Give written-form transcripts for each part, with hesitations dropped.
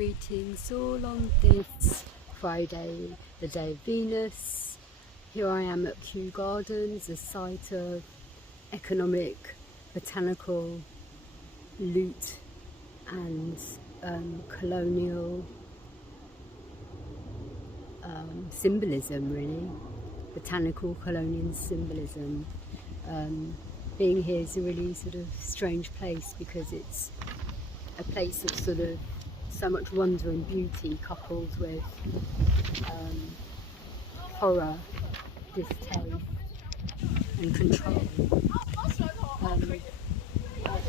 Greetings all on this Friday, the day of Venus. Here I am at Kew Gardens, a site of economic, botanical, loot and colonial symbolism, really. Botanical colonial symbolism. Being here is a really sort of strange place because it's a place of sort of so much wonder and beauty coupled with horror, distaste and control.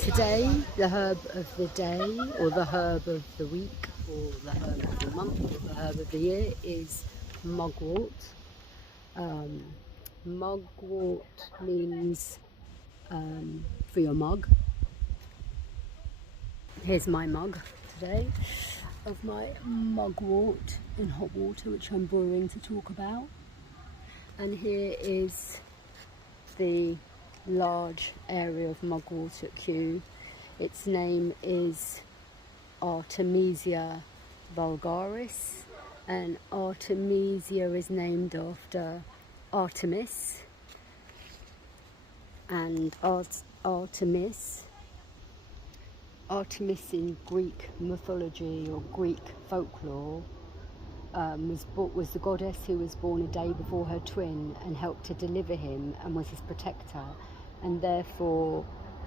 Today, the herb of the day, or the herb of the week, or the herb of the month, or the herb of the year is mugwort. Mugwort means for your mug. Here's my mug today of my mugwort in hot water, which I'm brewing to talk about. And here is the large area of mugwort at Kew. Its name is Artemisia vulgaris, and Artemisia is named after Artemis, and Artemis in Greek mythology or Greek folklore was the goddess who was born a day before her twin and helped to deliver him and was his protector, and therefore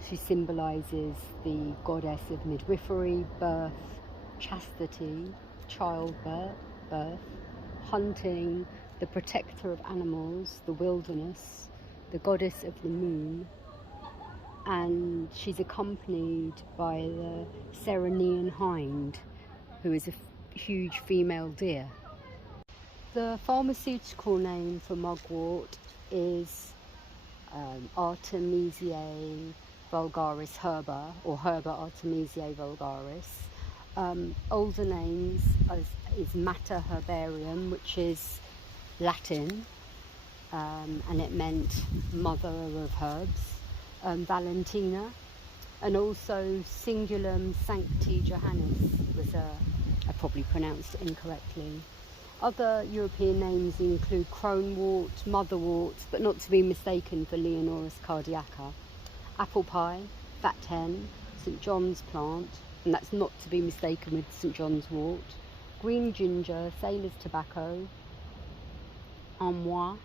she symbolises the goddess of midwifery, birth, chastity, childbirth, hunting, the protector of animals, the wilderness, the goddess of the moon. And she's accompanied by the Ceryneian hind, who is a huge female deer. The pharmaceutical name for mugwort is Artemisiae vulgaris herba, or herba Artemisiae vulgaris. Older names is Mater herbarium, which is Latin, and it meant mother of herbs. Valentina, and also Singulum Sancti Johannis was I probably pronounced it incorrectly. Other European names include cronewort, motherwort, but not to be mistaken for Leonoris cardiaca, apple pie, fat hen, St John's plant, and that's not to be mistaken with St John's wort, green ginger, sailor's tobacco, armoire,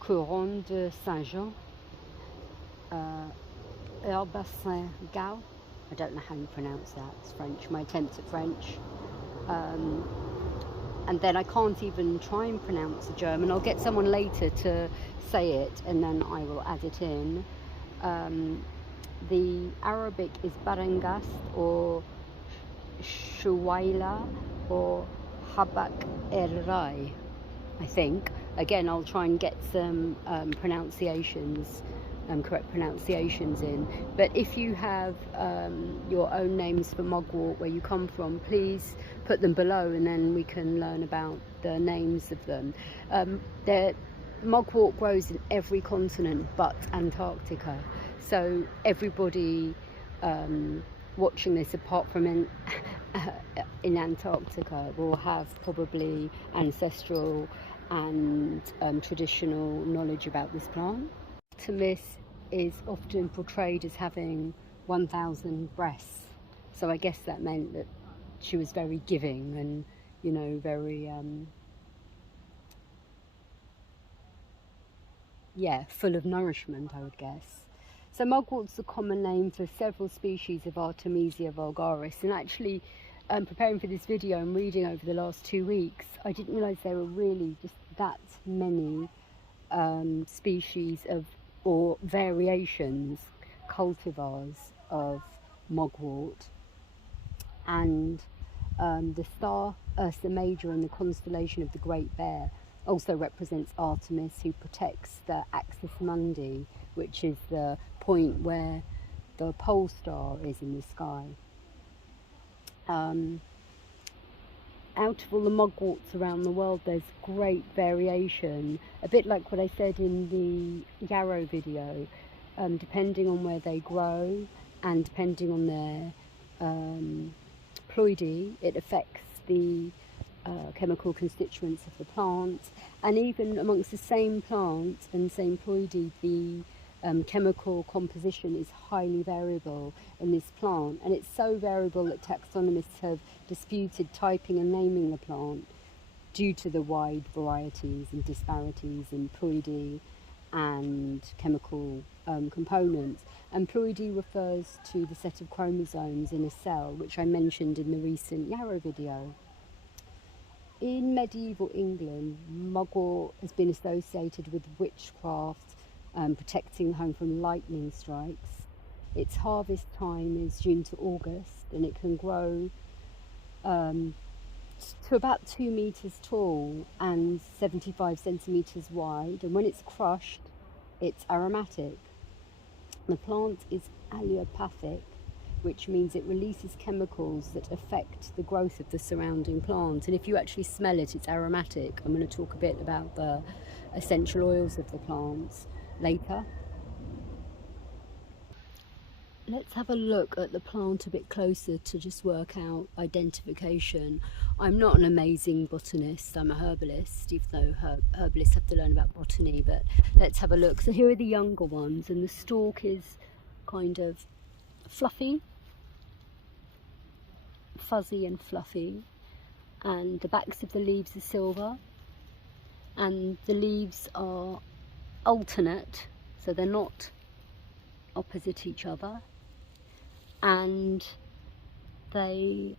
couronne de Saint-Jean, Herbalistin Gao. I don't know how you pronounce that, it's French, my attempt at French. And then I can't even try and pronounce the German. I'll get someone later to say it and then I will add it in. The Arabic is Barangast or Shuwaila or Habak Errai, I think. Again, I'll try and get some correct pronunciations in. But if you have your own names for mugwort where you come from, please put them below and then we can learn about the names of them. The mugwort grows in every continent but Antarctica. So everybody watching this, apart from in Antarctica, will have probably ancestral and traditional knowledge about this plant. Artemis is often portrayed as having 1,000 breasts, so I guess that meant that she was very giving and, you know, very full of nourishment, I would guess. So mugwort's a common name for several species of Artemisia vulgaris, and actually preparing for this video and reading over the last 2 weeks, I didn't realise there were really just that many species of or variations, cultivars of mugwort. And the star Ursa Major in the constellation of the Great Bear also represents Artemis, who protects the Axis Mundi, which is the point where the pole star is in the sky. Out of all the mugworts around the world, there's great variation, a bit like what I said in the yarrow video, depending on where they grow and depending on their ploidy, it affects the chemical constituents of the plant, and even amongst the same plant and same ploidy, the chemical composition is highly variable in this plant, and it's so variable that taxonomists have disputed typing and naming the plant due to the wide varieties and disparities in ploidy and chemical components. And ploidy refers to the set of chromosomes in a cell, which I mentioned in the recent Yarrow video. In medieval England, mugwort has been associated with witchcraft, protecting the home from lightning strikes. Its harvest time is June to August, and it can grow to about 2 meters tall and 75 centimeters wide, and when it's crushed, it's aromatic. The plant is allelopathic, which means it releases chemicals that affect the growth of the surrounding plant, and if you actually smell it, it's aromatic. I'm going to talk a bit about the essential oils of the plants later. Let's have a look at the plant a bit closer to just work out identification. I'm not an amazing botanist, I'm a herbalist, even though herbalists have to learn about botany, but let's have a look. So here are the younger ones, and the stalk is kind of fluffy, fuzzy and fluffy, and the backs of the leaves are silver, and the leaves are alternate, so they're not opposite each other, and they're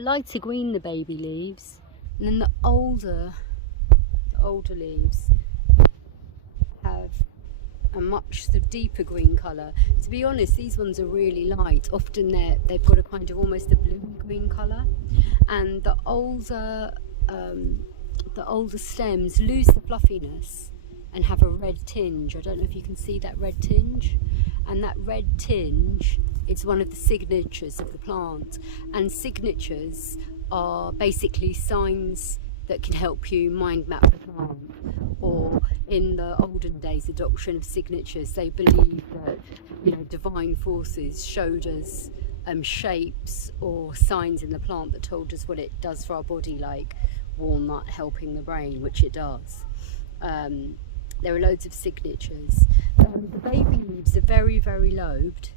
lighter green, the baby leaves, and then the older leaves have a much sort of deeper green colour. To be honest, these ones are really light. Often they've got a kind of almost a blue green colour, and the older stems lose the fluffiness and have a red tinge. I don't know if you can see that red tinge, and that red tinge is one of the signatures of the plant, and signatures are basically signs that can help you mind map the plant. Or in the olden days, the doctrine of signatures, they believed that, you know, divine forces showed us shapes or signs in the plant that told us what it does for our body, like walnut helping the brain, which it does. There are loads of signatures. The baby leaves are very, very lobed,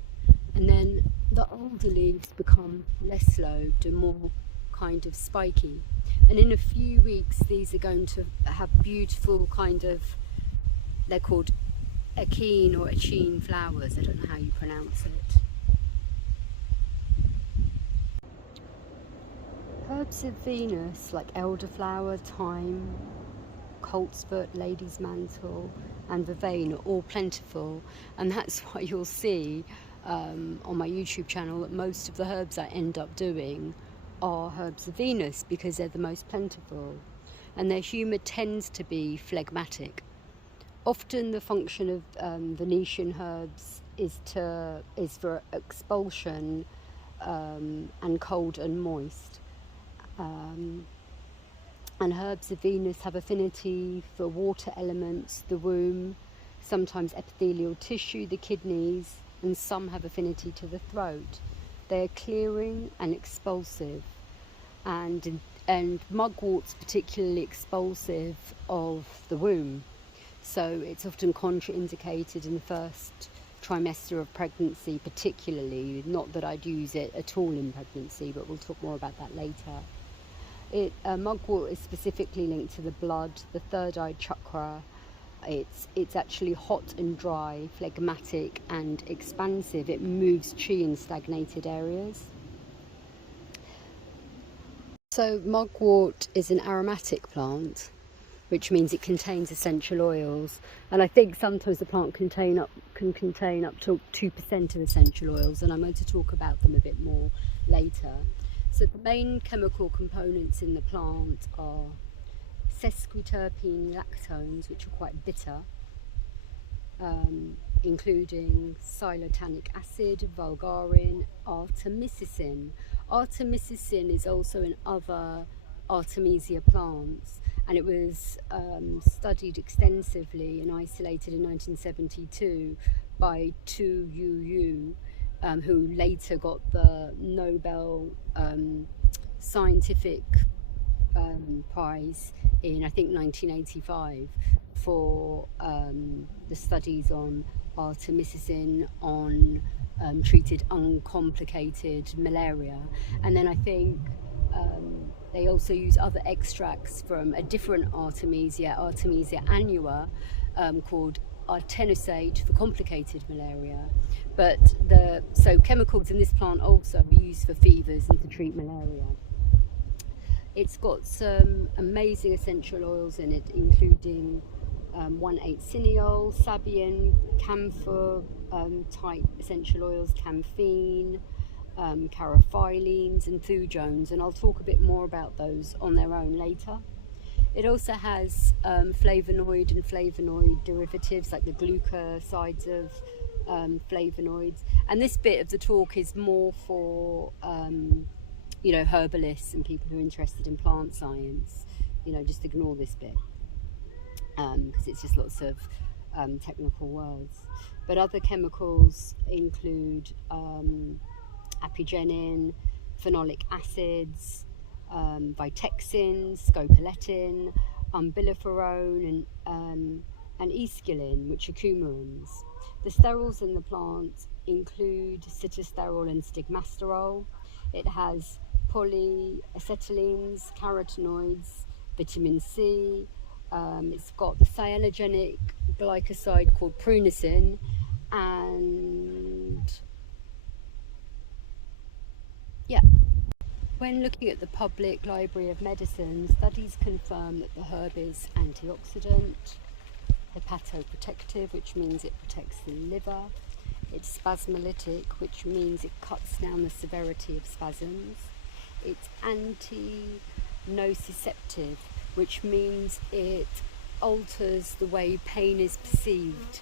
and then the older leaves become less lobed and more kind of spiky. And in a few weeks, these are going to have beautiful kind of, they're called achene or achene flowers. I don't know how you pronounce it. Herbs of Venus like elderflower, thyme, coltsfoot, lady's mantle and vervain are all plentiful, and that's why you'll see on my YouTube channel that most of the herbs I end up doing are herbs of Venus, because they're the most plentiful, and their humour tends to be phlegmatic. Often the function of Venetian herbs is for expulsion and cold and moist. And herbs of Venus have affinity for water elements, the womb, sometimes epithelial tissue, the kidneys, and some have affinity to the throat. They are clearing and expulsive, and mugwort's particularly expulsive of the womb. So it's often contraindicated in the first trimester of pregnancy particularly. Not that I'd use it at all in pregnancy, but we'll talk more about that later. Mugwort is specifically linked to the blood, the third eye chakra. It's actually hot and dry, phlegmatic and expansive. It moves chi in stagnated areas. So mugwort is an aromatic plant, which means it contains essential oils, and I think sometimes the plant can contain up to 2% of essential oils, and I'm going to talk about them a bit more later. So the main chemical components in the plant are sesquiterpene lactones, which are quite bitter, including xylotanic acid, vulgarin, artemisinin. Artemisinin is also in other Artemisia plants, and it was studied extensively and isolated in 1972 by Tu Yu Yu who later got the Nobel Scientific Prize in, I think, 1985 for the studies on artemisinin on treated uncomplicated malaria. And then I think they also use other extracts from a different Artemisia annua, called artenosate for complicated malaria. But so chemicals in this plant also are used for fevers and to treat malaria. It's got some amazing essential oils in it, including 1,8-cineol, Sabian, camphor type essential oils, camphene, carophyllines and thujones, and I'll talk a bit more about those on their own later. It also has flavonoid and flavonoid derivatives like the glucosides of flavonoids, and this bit of the talk is more for herbalists and people who are interested in plant science. Just ignore this bit because it's just lots of technical words. But other chemicals include apigenin, phenolic acids, vitexin, scopoletin, umbelliferone, and esculin, which are coumarins. The sterols in the plant include sitosterol and stigmasterol. It has polyacetylines, carotenoids, vitamin C. It's got the cyanogenic glycoside called prunicin, and when looking at the Public Library of Medicine, studies confirm that the herb is antioxidant, hepatoprotective, which means it protects the liver. It's spasmolytic, which means it cuts down the severity of spasms. It's anti-nociceptive, which means it alters the way pain is perceived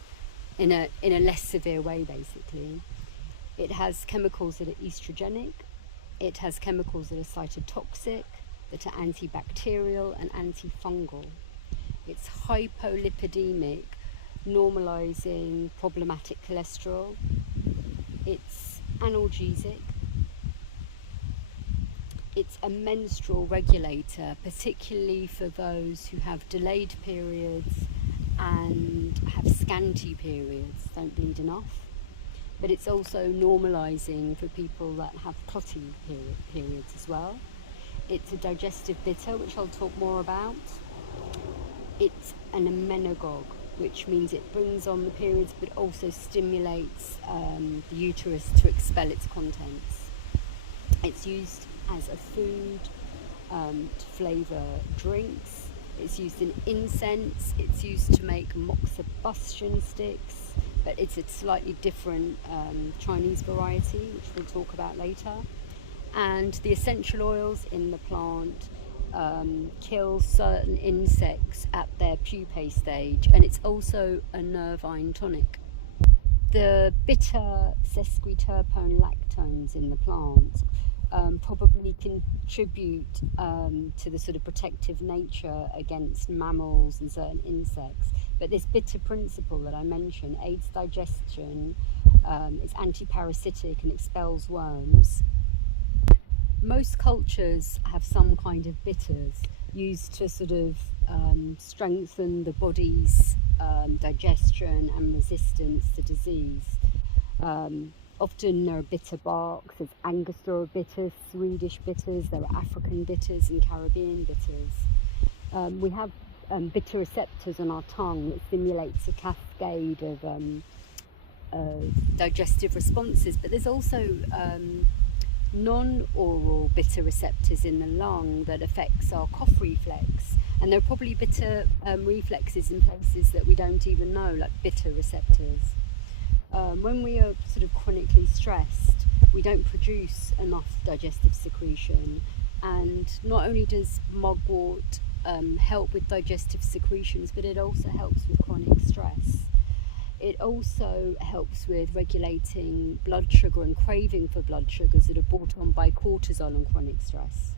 in a less severe way, basically. It has chemicals that are estrogenic. It has chemicals that are cytotoxic, that are antibacterial and antifungal. It's hypolipidemic, normalizing problematic cholesterol. It's analgesic. It's a menstrual regulator, particularly for those who have delayed periods and have scanty periods, don't bleed enough. But it's also normalizing for people that have clotting periods as well. It's a digestive bitter, which I'll talk more about. It's an emmenagogue, which means it brings on the periods but also stimulates the uterus to expel its contents. It's used as a food to flavour drinks. It's used in incense. It's used to make moxibustion sticks, but it's a slightly different Chinese variety, which we'll talk about later. And the essential oils in the plant kill certain insects at their pupae stage, and it's also a nervine tonic. The bitter sesquiterpene lactones in the plant probably contribute to the sort of protective nature against mammals and certain insects. But this bitter principle that I mentioned aids digestion, it's antiparasitic and expels worms. Most cultures have some kind of bitters used to sort of strengthen the body's digestion and resistance to disease. Often there are bitter barks, there's Angostura bitters, Swedish bitters, there are African bitters and Caribbean bitters. We have bitter receptors on our tongue that stimulates a cascade of digestive responses, but there's also non-oral bitter receptors in the lung that affects our cough reflex, and there are probably bitter reflexes in places that we don't even know, like bitter receptors. When we are sort of chronically stressed, we don't produce enough digestive secretion, and not only does mugwort help with digestive secretions, but it also helps with chronic stress. It also helps with regulating blood sugar and craving for blood sugars that are brought on by cortisol and chronic stress.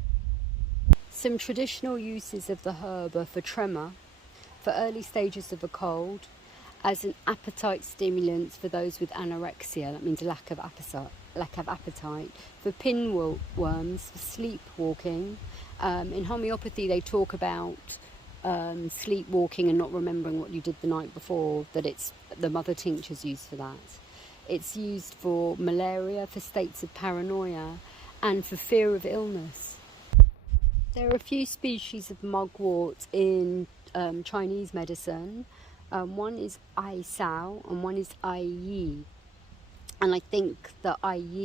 Some traditional uses of the herb are for tremor, for early stages of a cold, as an appetite stimulant for those with anorexia. That means lack of appetite. For pinworms, for sleepwalking. In homeopathy, they talk about sleepwalking and not remembering what you did the night before, that it's the mother tincture's used for that. It's used for malaria, for states of paranoia, and for fear of illness. There are a few species of mugwort in Chinese medicine. One is Ai Sao and one is Ai Yi. And I think the Ai Yi